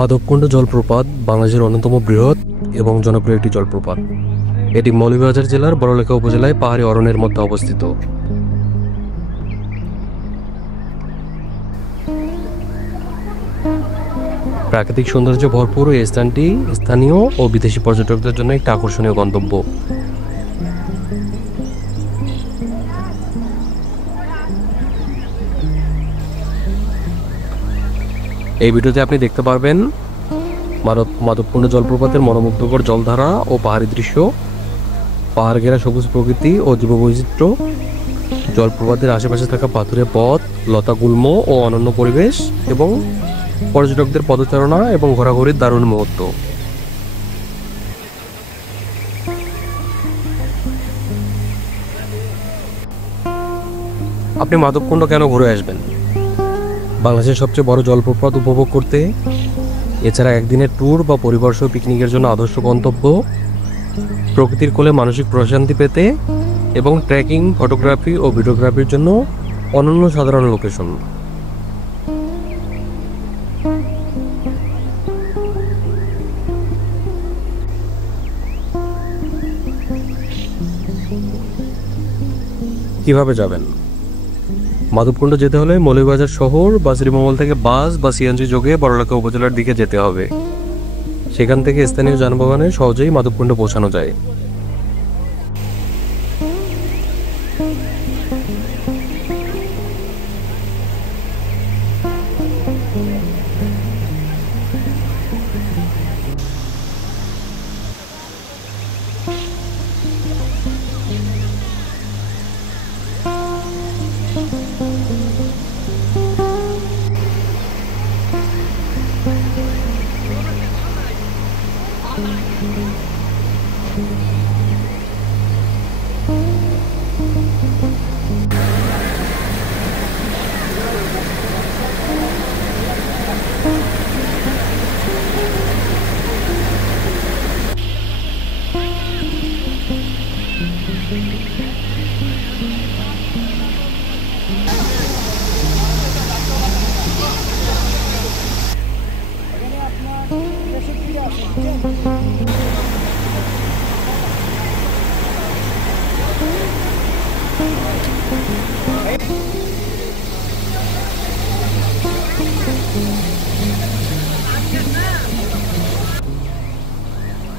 মাধবকুণ্ড জলপ্রপাত বাংলাদেশের অন্যতম বৃহৎ এবং জনপ্রিয় একটি জলপ্রপাত। এটি মৌলভীবাজার জেলার বড়লেখা উপজেলায় পাহাড়ি অরণ্যের মধ্যে অবস্থিত। প্রাকৃতিক সৌন্দর্যে ভরপুর এই স্থানটি স্থানীয় ও বিদেশি পর্যটকদের জন্য একটি আকর্ষণীয় গন্তব্য। এই ভিডিওতে আপনি দেখতে পারবেন মাধবকুণ্ড জলপ্রপাতের মনোমুগ্ধকর জলধারা ও পাহাড়ি দৃশ্য, পাহাড় ঘেরা সবুজ প্রকৃতি ও জীববৈচিত্র্য, জলপ্রপাতের আশেপাশে থাকা পাথুরে পথ, লতাগুল্ম ও অনন্য পরিবেশ এবং পর্যটকদের পদচারণা এবং ঘোরাঘুরির দারুণ মুহূর্ত। আপনি মাধবকুণ্ড কেন ঘুরে আসবেন? বাংলাদেশের সবচেয়ে বড় জলপ্রপাত উপভোগ করতে, এছাড়া একদিনের ট্যুর বা পরিবারসহ পিকনিকের জন্য আদর্শ গন্তব্য, প্রকৃতির কোলে মানসিক প্রশান্তি পেতে এবং ট্রেকিং, ফটোগ্রাফি ও ভিডিওগ্রাফির জন্য অনন্য সাধারণ লোকেশন। কিভাবে যাবেন? মাধবকুণ্ড যেতে হলে মৌলভীবাজার শহর বা শ্রীমঙ্গল থেকে বাস বা সিএনজি যোগে বড়লেখা উপজেলার দিকে যেতে হবে। সেখান থেকে স্থানীয় যানবাহনে সহজেই মাধবকুণ্ড পৌঁছানো যায়।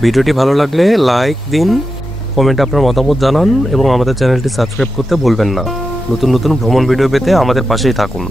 ভিডিওটি ভালো লাগলে লাইক দিন, কমেন্টে আপনার মতামত জানান এবং আমাদের চ্যানেলটি সাবস্ক্রাইব করতে ভুলবেন না। নতুন নতুন ভ্রমণ ভিডিও পেতে আমাদের পাশেই থাকুন।